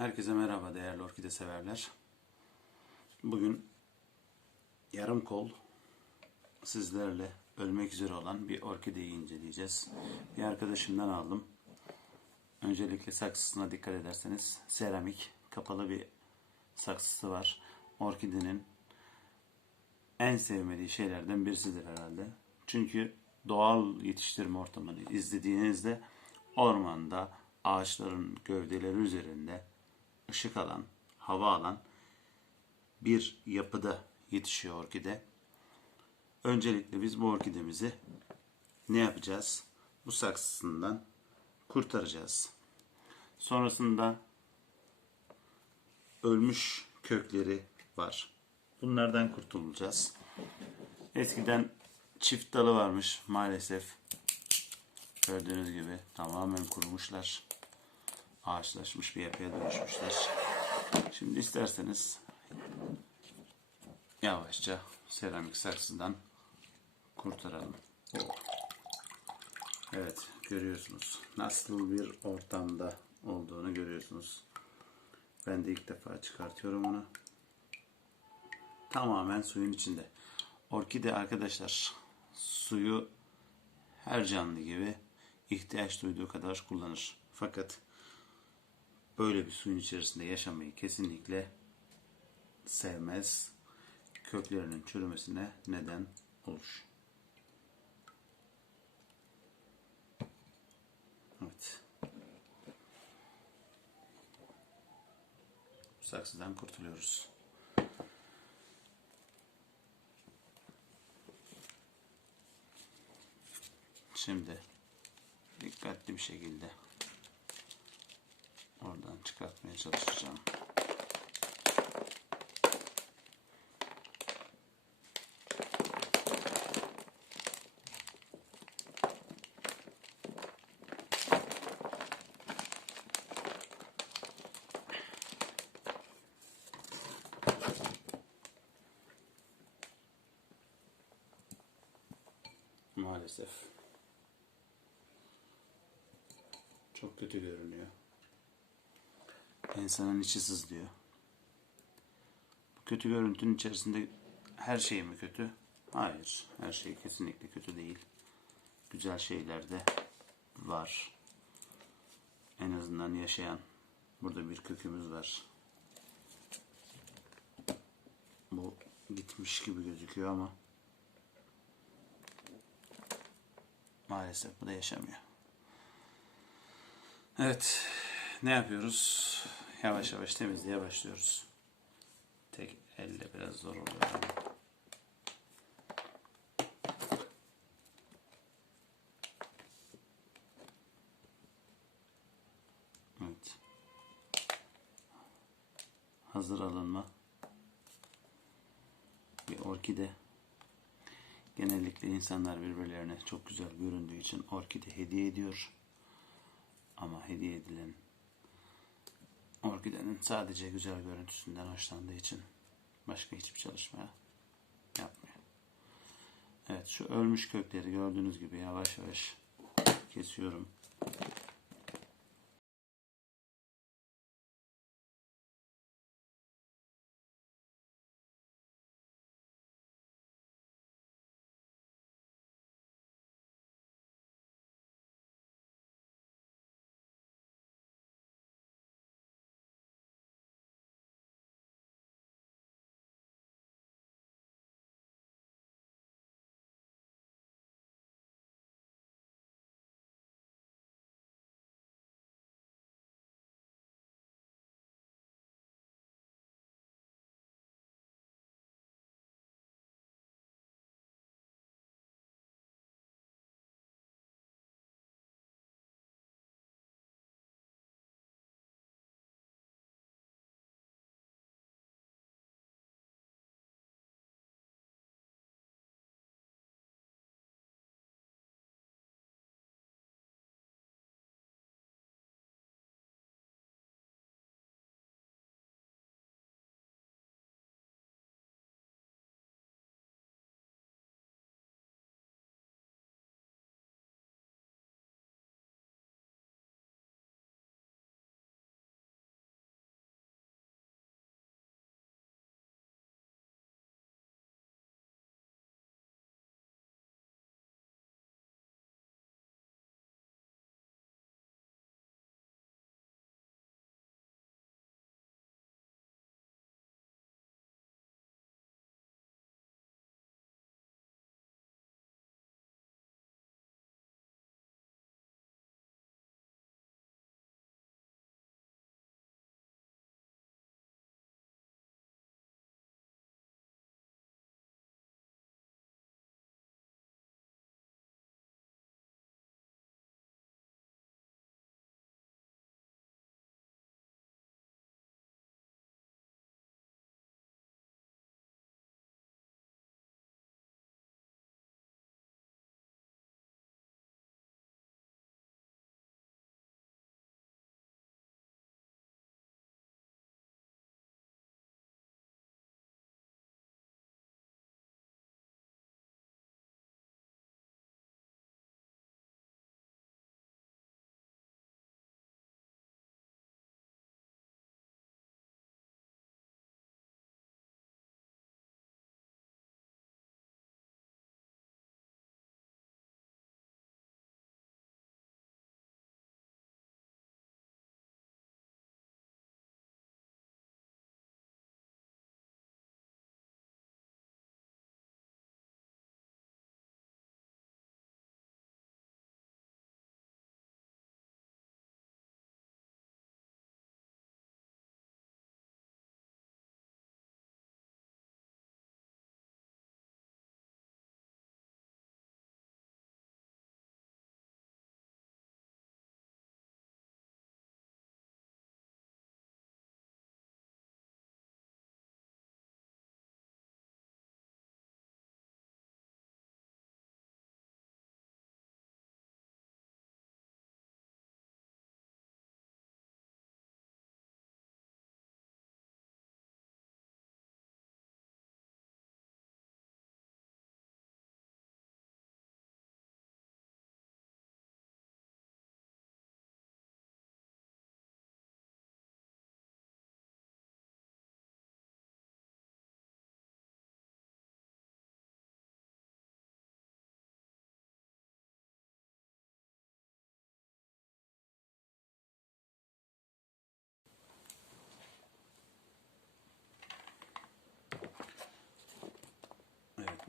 Herkese merhaba değerli orkide severler. Bugün yarım kol sizlerle ölmek üzere olan bir orkideyi inceleyeceğiz. Bir arkadaşımdan aldım. Öncelikle saksısına dikkat ederseniz seramik kapalı bir saksısı var. Orkidenin en sevmediği şeylerden birisidir herhalde. Çünkü doğal yetiştirme ortamını izlediğinizde ormanda ağaçların gövdeleri üzerinde ışık alan, hava alan bir yapıda yetişiyor orkide. Öncelikle biz bu orkidemizi ne yapacağız? Bu saksısından kurtaracağız. Sonrasında ölmüş kökleri var. Bunlardan kurtulacağız. Eskiden çift dalı varmış maalesef. Gördüğünüz gibi tamamen kurumuşlar. Ağaçlaşmış bir yapıya dönüşmüşler. Şimdi isterseniz yavaşça seramik saksıdan kurtaralım. Evet görüyorsunuz nasıl bir ortamda olduğunu görüyorsunuz. Ben de ilk defa çıkartıyorum onu. Tamamen suyun içinde. Orkide arkadaşlar suyu her canlı gibi ihtiyaç duyduğu kadar kullanır. Fakat böyle bir suyun içerisinde yaşamayı kesinlikle sevmez. Köklerinin çürümesine neden olur. Evet. Saksıdan kurtuluyoruz. Şimdi dikkatli bir şekilde oradan çıkartmaya çalışacağım. Maalesef. Çok kötü görünüyor. İnsanın içi sızlıyor. Bu kötü görüntünün içerisinde her şey mi kötü? Hayır. Her şey kesinlikle kötü değil. Güzel şeyler de var. En azından yaşayan burada bir kökümüz var. Bu gitmiş gibi gözüküyor ama maalesef bu da yaşamıyor. Evet. Ne yapıyoruz? Yavaş yavaş temizliğe başlıyoruz. Tek elle biraz zor oluyor. Evet. Hazır alınma. Bir orkide. Genellikle insanlar birbirlerine çok güzel göründüğü için orkide hediye ediyor. Ama hediye edilen orkidenin sadece güzel görüntüsünden hoşlandığı için başka hiçbir çalışma yapmıyor. Evet şu ölmüş kökleri gördüğünüz gibi yavaş yavaş kesiyorum.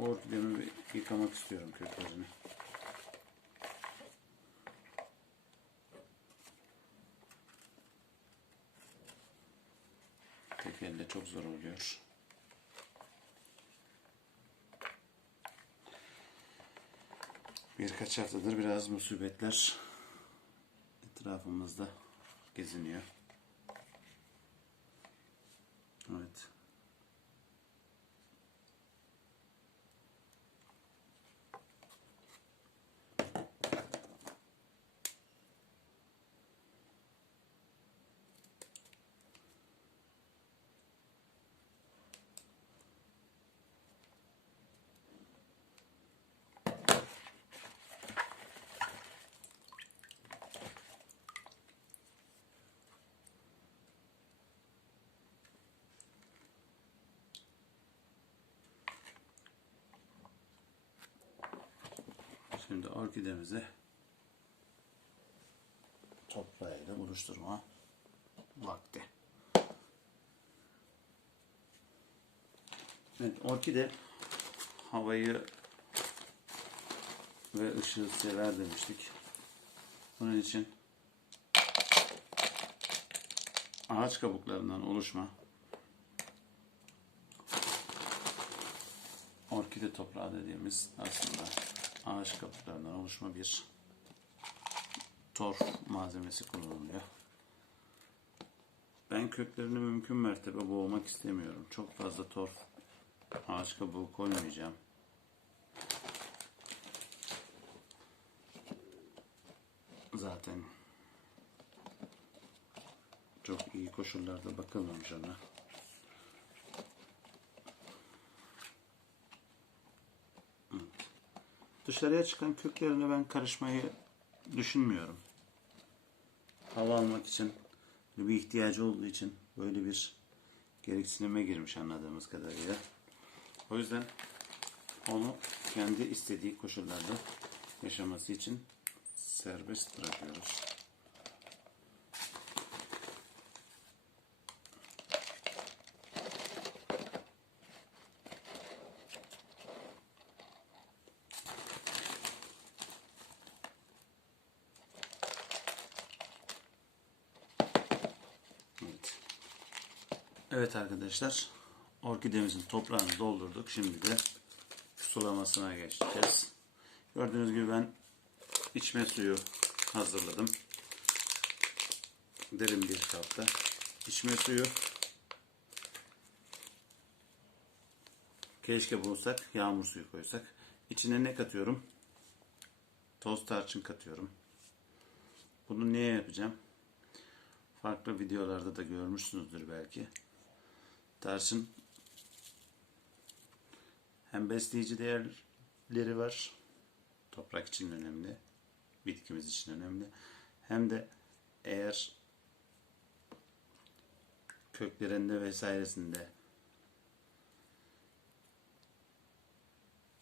Bir yıkamak istiyorum köklerini. Tek elde çok zor oluyor. Birkaç haftadır biraz musibetler etrafımızda geziniyor. Evet. Şimdi orkidemizi toprağıyla buluşturma vakti. Evet, orkide havayı ve ışığı sever demiştik. Bunun için ağaç kabuklarından oluşma orkide toprağı dediğimiz aslında ağaç kabuklarından oluşma bir torf malzemesi kullanılıyor. Ben köklerini mümkün mertebe boğmak istemiyorum. Çok fazla torf ağaç kabuğu koymayacağım. Zaten çok iyi koşullarda bakılmamış ona. Dışarıya çıkan köklerine ben karışmayı düşünmüyorum. Hava almak için bir ihtiyacı olduğu için böyle bir gereksinime girmiş anladığımız kadarıyla. O yüzden onu kendi istediği koşullarda yaşaması için serbest bırakıyoruz. Evet. Evet arkadaşlar. Orkidemizin toprağını doldurduk. Şimdi de sulamasına geçeceğiz. Gördüğünüz gibi ben içme suyu hazırladım. Derin bir kapta. İçme suyu. Keşke bulsak yağmur suyu koysak. İçine ne katıyorum? Toz tarçın katıyorum. Bunu niye yapacağım? Farklı videolarda da görmüşsünüzdür belki. Tarçın hem besleyici değerleri var. Toprak için önemli. Bitkimiz için önemli. Hem de eğer köklerinde vesairesinde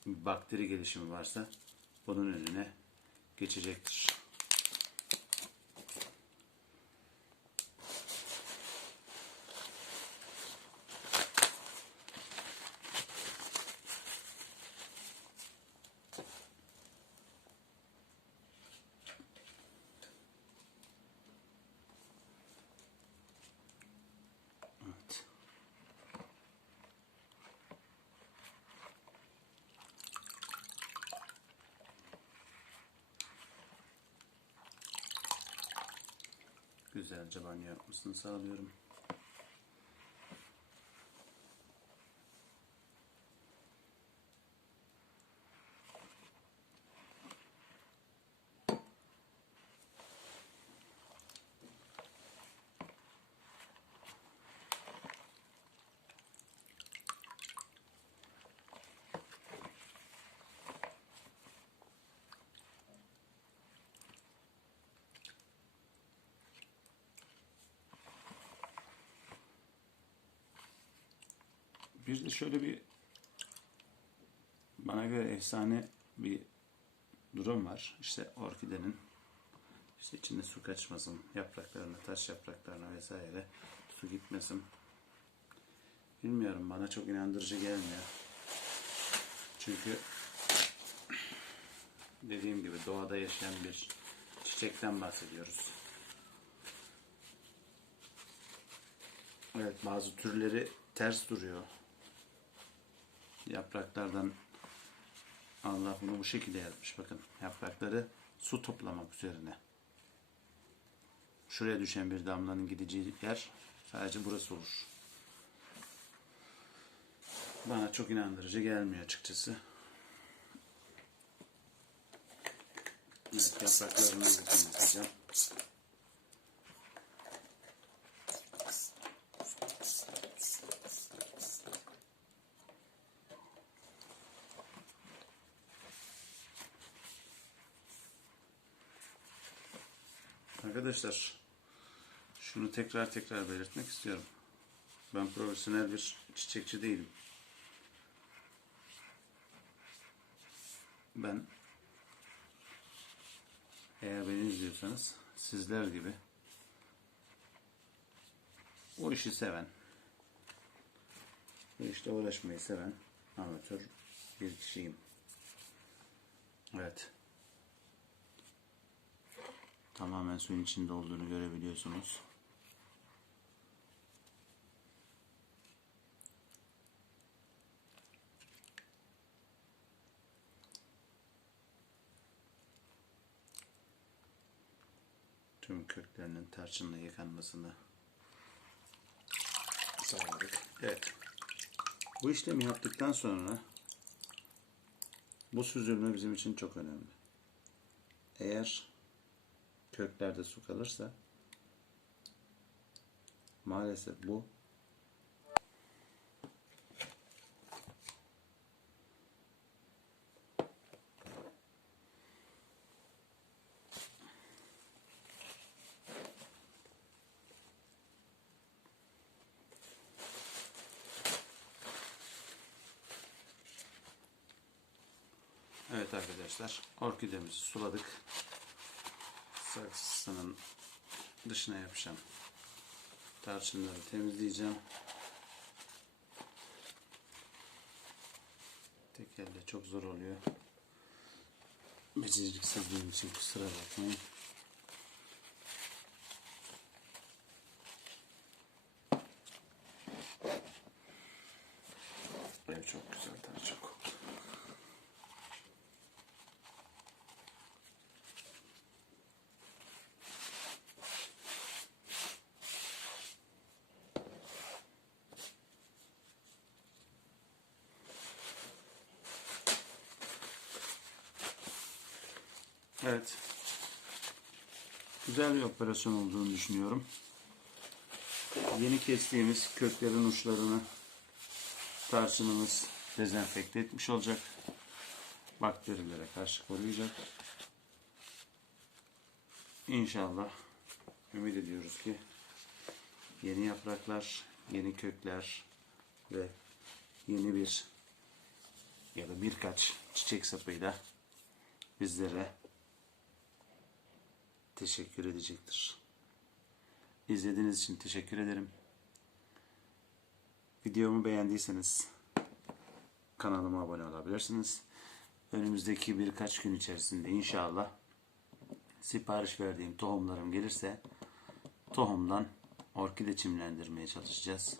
bakteri gelişimi varsa bunun önüne geçecektir. Evet. Güzelce banyo yapmasını sağlıyorum. Bir de şöyle bir bana göre efsane bir durum var. İşte orkidenin işte içinde su kaçmasın, yapraklarına, taş yapraklarına vesaire su gitmesin. Bilmiyorum bana çok inandırıcı gelmiyor. Çünkü dediğim gibi doğada yaşayan bir çiçekten bahsediyoruz. Evet bazı türleri ters duruyor. Yapraklardan Allah bunu bu şekilde yapmış. Bakın yaprakları su toplamak üzerine. Şuraya düşen bir damlanın gideceği yer sadece burası olur. Bana çok inandırıcı gelmiyor açıkçası. Evet yapraklarını da temizleyeceğim. Arkadaşlar şunu tekrar tekrar belirtmek istiyorum. Ben profesyonel bir çiçekçi değilim. Ben eğer beni izliyorsanız sizler gibi o işi seven bu işte uğraşmayı seven amatör bir kişiyim. Evet. Tamamen suyun içinde olduğunu görebiliyorsunuz. Tüm köklerinin tarçınla yıkanmasını sağladık. Evet. Bu işlemi yaptıktan sonra bu süzülme bizim için çok önemli. Eğer köklerde su kalırsa maalesef bu Evet arkadaşlar orkidemizi suladık. Saksısının dışına yapışan tarçınları temizleyeceğim. Tek elde çok zor oluyor. Beceriksizliğim için kusura bakmayın. Ev çok güzel tarçın Evet. Güzel bir operasyon olduğunu düşünüyorum. Yeni kestiğimiz köklerin uçlarını tarçınımız dezenfekte etmiş olacak. Bakterilere karşı koruyacak. İnşallah ümit ediyoruz ki yeni yapraklar, yeni kökler ve yeni bir ya da birkaç çiçek sapıyla bizlere teşekkür edecektir. İzlediğiniz için teşekkür ederim. Videomu beğendiyseniz kanalıma abone olabilirsiniz. Önümüzdeki birkaç gün içerisinde inşallah sipariş verdiğim tohumlarım gelirse tohumdan orkide çimlendirmeye çalışacağız.